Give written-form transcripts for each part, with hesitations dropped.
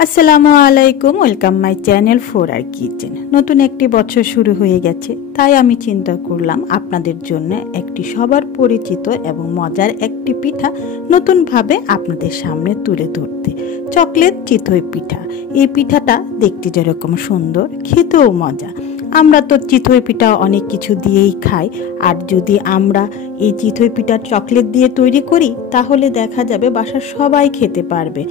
আসসালামু আলাইকুম, welcome my channel for our kitchen. নতুন একটি বছর শুরু হয়ে গেছে, তাই আমি চিন্তা করলাম আপনাদের জন্য একটি সবার পরিচিত এবং মজার একটি পিঠা নতুনভাবে আপনাদের সামনে তুলে ধরতে। চকলেট চিতই পিঠা। এই পিঠাটা দেখতে যেরকম সুন্দর, খেতেও মজা। আমরা তো চিতই পিঠা অনেক কিছু দিয়েই খাই, আর যদি আমরা এই চিতই পিঠা চকলেট দিয়ে তৈরি করি তাহলে দেখা যাবে বাসার সবাই খেতে পারবে।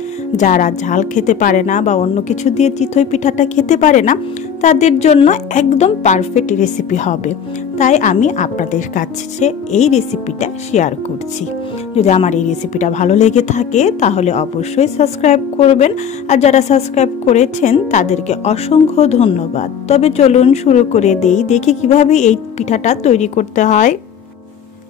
যারা ঝাল খেতে পারে না বা অন্য কিছু দিয়ে চিতই পিঠাটা খেতে পারে না, তাদের জন্য একদম পারফেক্ট রেসিপি হবে। তাই আমি আপনাদের কাছে এই রেসিপিটা শেয়ার করছি। যদি আমার এই রেসিপিটা ভালো লেগে থাকে তাহলে অবশ্যই সাবস্ক্রাইব করবেন, আর যারা সাবস্ক্রাইব করেছেন তাদেরকে অসংখ্য ধন্যবাদ। তবে চলুন শুরু করে দেই, দেখি কিভাবে এই পিঠাটা তৈরি করতে হয়।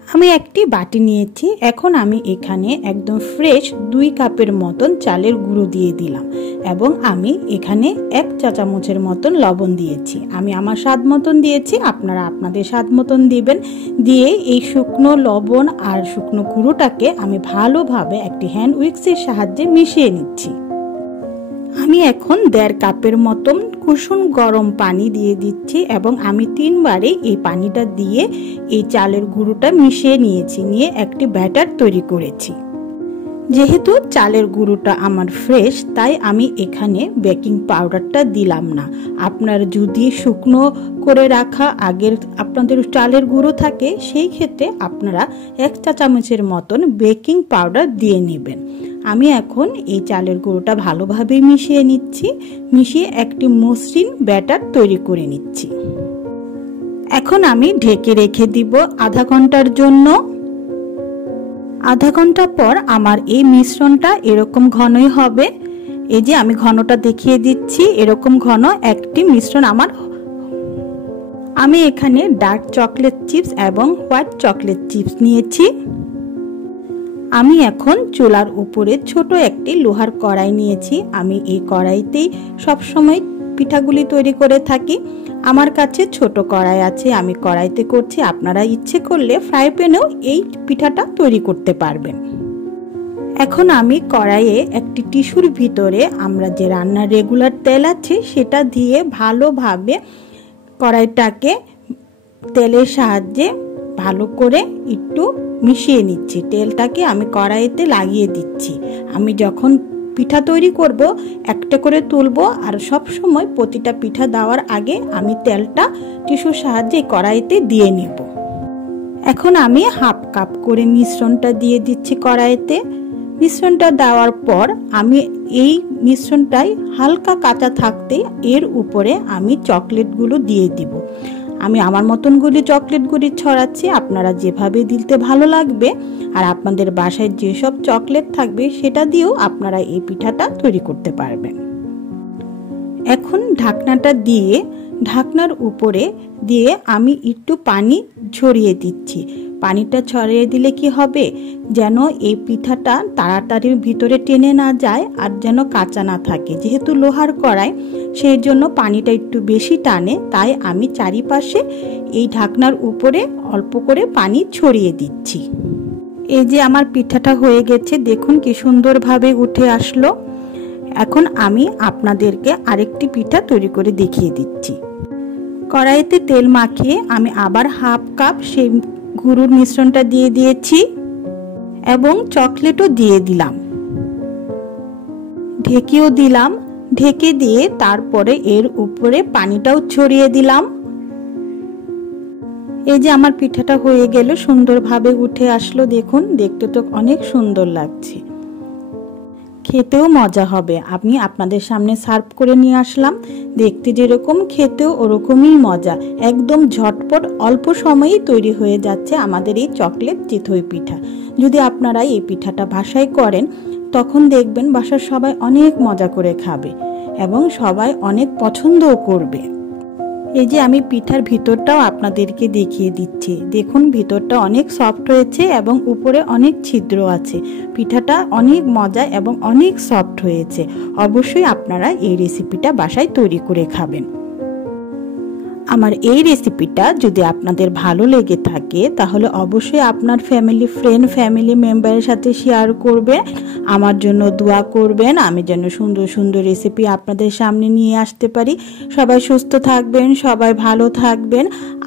আমি একটি বাটি নিয়েছি। এখন আমি এখানে একদম ফ্রেশ 2 কাপের মতন চালের গুঁড়ো দিয়ে দিলাম, এবং আমি এখানে 1 চা চামচের মতন লবণ দিয়েছি। আমি আমার স্বাদ মতন দিয়েছি, আপনারা আপনাদের স্বাদ মতন দিবেন। দিয়ে এই শুকনো লবণ আর শুকনো গুঁড়োটাকে আমি ভালোভাবে একটি হ্যান্ড উইক্সের সাহায্যে মিশিয়ে নিচ্ছি। আমি এখন 1.5 কাপের মতন কুসুম গরম পানি দিয়ে দিচ্ছি, এবং আমি 3 বারে এই পানিটা দিয়ে এই চালের গুঁড়োটা মিশিয়ে নিয়েছি, নিয়ে একটি ব্যাটার তৈরি করেছি। যেহেতু চালের গুঁড়োটা আমার ফ্রেশ, তাই আমি এখানে বেকিং পাউডারটা দিলাম না। আপনার যদি শুকনো করে রাখা আগের আপনাদের চালের গুঁড়ো থাকে, সেই ক্ষেত্রে আপনারা 1 চা চামচের মতন বেকিং পাউডার দিয়ে নেবেন। আমি এখন এই চালের গুঁড়োটা ভালোভাবে মিশিয়ে নিচ্ছি, মিশিয়ে একটি মসৃণ ব্যাটার তৈরি করে নিচ্ছি। এখন আমি ঢেকে রেখে দিব আধা ঘন্টার জন্য। আধা ঘন্টা পর আমার এই মিশ্রণটা এরকম ঘনই হবে। এই যে আমি ঘনটা দেখিয়ে দিচ্ছি, এরকম ঘন একটি মিশ্রণ আমার। আমি এখানে ডার্ক চকলেট চিপস এবং হোয়াইট চকলেট চিপস নিয়েছি। আমি এখন চুলার উপরে ছোট একটি লোহার কড়াই নিয়েছি। আমি এই কড়াইতেই সবসময় পিঠাগুলি তৈরি করে থাকি। আমার কাছে ছোট কড়াই আছে, আমি কড়াইতে করছি। আপনারা ইচ্ছে করলে ফ্রাই প্যানেও এই পিঠাটা তৈরি করতে পারবেন। এখন আমি কড়াইয়ে একটি টিস্যুর ভিতরে আমরা যে রান্নার রেগুলার তেল আছে সেটা দিয়ে ভালোভাবে কড়াইটাকে তেলের সাহায্যে ভালো করে একটু মিশিয়ে নিচ্ছি। তেলটাকে আমি কড়াইতে লাগিয়ে দিচ্ছি। আমি যখন পিঠা তৈরি করব একটা করে তুলবো, আর সব সময় প্রতিটা পিঠা দেওয়ার আগে আমি তেলটা টিস্যুর সাহায্যে কড়াইতে দিয়ে নেব। এখন আমি হাফ কাপ করে মিশ্রণটা দিয়ে দিচ্ছি কড়াইতে। মিশ্রণটা দেওয়ার পর আমি এই মিশ্রণটাই হালকা কাঁচা থাকতে এর উপরে আমি চকলেটগুলো দিয়ে দিব। আমি আমার মতনগুলি চকলেটগুলি ছড়াচ্ছি, আপনারা যেভাবে দিতে ভালো লাগবে, আর আপনাদের বাসায় যেসব চকলেট থাকবে সেটা দিয়েও আপনারা এই পিঠাটা তৈরি করতে পারবেন। এখন ঢাকনাটা দিয়ে ঢাকনার উপরে দিয়ে আমি একটু পানি ছড়িয়ে দিচ্ছি। পানিটা ছড়িয়ে দিলে কি হবে, যেন এই পিঠাটা তাড়াতাড়ি ভিতরে টেনে না যায়, আর যেন কাঁচা না থাকে। যেহেতু লোহার কড়াই, সেই জন্য পানিটা একটু বেশি টানে, তাই আমি চারিপাশে এই ঢাকনার উপরে অল্প করে পানি ছড়িয়ে দিচ্ছি। এই যে আমার পিঠাটা হয়ে গেছে, দেখুন কি সুন্দরভাবে উঠে আসলো। এখন আমি আপনাদেরকে আরেকটি পিঠা তৈরি করে দেখিয়ে দিচ্ছি। কড়াইতে তেল মাখিয়ে আমি আবার হাফ কাপ সেই গুঁড়োর মিশ্রণটা দিয়ে দিয়েছি, এবং চকলেটও দিয়ে দিলাম, ঢেকেও দিলাম। ঢেকে দিয়ে তারপরে এর উপরে পানিটাও ছড়িয়ে দিলাম। এই যে আমার পিঠাটা হয়ে গেল, সুন্দরভাবে উঠে আসলো। দেখুন, দেখতে তো অনেক সুন্দর লাগছে, খেতেও মজা হবে। আমি আপনাদের সামনে সার্ভ করে নিয়ে আসলাম। দেখতে যেরকম, খেতেও ওরকমই মজা। একদম ঝটপট অল্প সময়েই তৈরি হয়ে যাচ্ছে আমাদের এই চকলেট চিতই পিঠা। যদি আপনারা এই পিঠাটা বাসায় করেন, তখন দেখবেন বাসার সবাই অনেক মজা করে খাবে, এবং সবাই অনেক পছন্দও করবে। এই যে আমি পিঠার ভিতরটাও আপনাদেরকে দেখিয়ে দিচ্ছি। দেখুন, ভিতরটা অনেক সফট হয়েছে এবং উপরে অনেক ছিদ্র আছে। পিঠাটা অনেক মজা এবং অনেক সফট হয়েছে। অবশ্যই আপনারা এই রেসিপিটা বাসায় তৈরি করে খাবেন। আমার এই রেসিপিটা যদি আপনাদের ভালো লেগে থাকে তাহলে অবশ্যই আপনার ফ্যামিলি মেম্বারের সাথে শেয়ার করবেন, আমার জন্য দোয়া করবেন, আমি যেন সুন্দর সুন্দর রেসিপি আপনাদের সামনে নিয়ে আসতে পারি। সবাই সুস্থ থাকবেন, সবাই ভালো থাকবেন।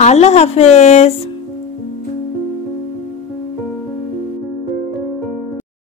আল্লাহ হাফেজ।